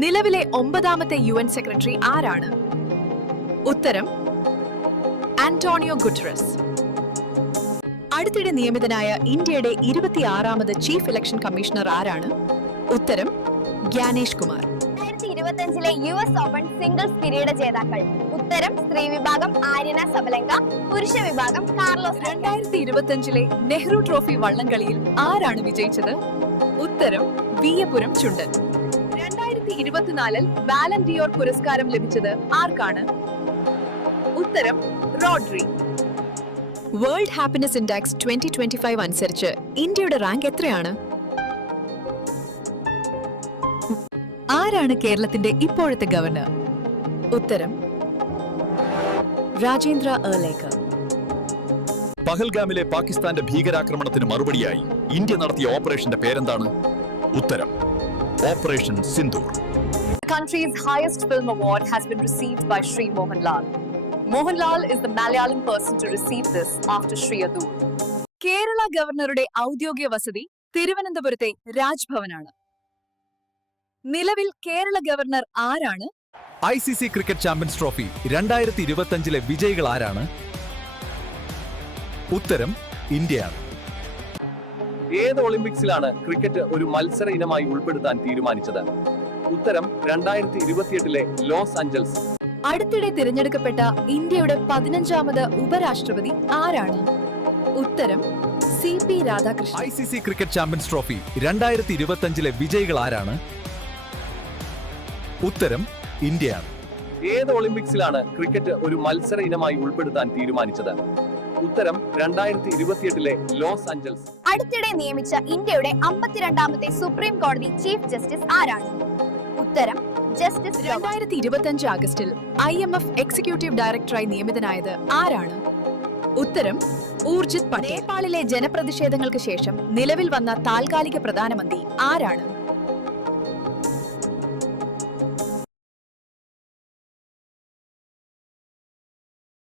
നിലവിലെ 9ാമത്തെ UN secretary ആരാണ്? ഉത്തരം ആന്റോണിയോ ഗുട്ടറസ്. അടുത്തിടെ നിയമിതനായ ഇന്ത്യയുടെ 26ാമത് ചീഫ് ഇലക്ഷൻ കമ്മീഷണർ ആരാണ്? ഉത്തരം Gyanesh Kumar. 2025 US open singles കിരീട ജേതാക്കൾ. ഉത്തരം സ്ത്രീ വിഭാഗം ആര്യന സബലങ്ക, പുരുഷ വിഭാഗം കാർലോസ്. 2025 നെഹ്റു ട്രോഫി വള്ളംകളിയിൽ ആരാണ് വിജയിച്ചത്? ഉത്തരം വിയ്യപുരം ചുണ്ടൻ. 2024 ബാലൻ ഡിയോർ പുരസ്കാരം ലഭിച്ചത് ആർക്കാണ്? ഉത്തരം റോഡ്രി. വേൾഡ് ഹാപ്പിനെസ് ഇൻഡെക്സ് 2025 അനുസരിച്ച് ഇന്ത്യയുടെ റാങ്ക് എത്രയാണ്? ആരാണ് കേരളത്തിന്റെ ഇപ്പോഴത്തെ ഗവർണർ? ഉത്തരം രാജേന്ദ്ര ഏർലേക്കർ. പഹൽഗാമിലെ പാകിസ്ഥാന്റെ ഭീകരാക്രമണത്തിന് മറുപടിയായി ഇന്ത്യ നടത്തിയ ഓപ്പറേഷന്റെ പേരെന്താണ്? ഉത്തരം operation Sindoor. The country's highest film award has been received by Sri Mohanlal. Mohanlal is the Malayalam person to receive this after Sri Adur. Kerala ഗവർണറുടെ ഔദ്യോഗിക വസതി തിരുവനന്തപുരത്തെ രാജ്ഭവനാണ്. നിലവിൽ കേരള ഗവർണർ ആരാണ്? ICC ക്രിക്കറ്റ് ചാമ്പ്യൻസ് ട്രോഫി 2025 വിജയികൾ ആരാണ്? ഉത്തരം ഇന്ത്യയാണ്. ഏത് ഒളിമ്പിക്സിലാണ് ക്രിക്കറ്റ് ഒരു മത്സര ഇനമായി ഉൾപ്പെടുത്താൻ തീരുമാനിച്ചത്? ഉത്തരം 2028 ലോസ് ആഞ്ചൽസ്. അടുത്തിടെ തിരഞ്ഞെടുക്കപ്പെട്ട ഇന്ത്യയുടെ 15ാമത് ഉപരാഷ്ട്രപതി ആരാണ്? ഉത്തരം CP Radhakrishnan. ICC cricket champions trophy 2025 വിജയികൾ ആരാണ്? ഉത്തരം ഇന്ത്യയാണ്. ഏത് ഒളിമ്പിക്സിലാണ് ക്രിക്കറ്റ് ഒരു മത്സര ഇനമായി ഉൾപ്പെടുത്താൻ തീരുമാനിച്ചത്? ഉത്തരം 2028 ലോസ് ആഞ്ചൽസ്. അടുത്തിടെ നിയമിച്ച ഇന്ത്യയുടെ 52ാമത്തെ സുപ്രീം കോടതി ചീഫ് ജസ്റ്റിസ് ആരാണ്? ഉത്തരം ജസ്റ്റിസ് 2025 ആഗസ്റ്റിൽ IMF എക്സിക്യൂട്ടീവ് ഡയറക്ടറായി നിയമിതനായത് ആരാണ്? ഉത്തരം ഊർജിത് പട്ടേൽ. നേപ്പാളിലെ ജനപ്രതിഷേധങ്ങൾക്ക് ശേഷം നിലവിൽ വന്ന താൽക്കാലിക പ്രധാനമന്ത്രി ആരാണ്?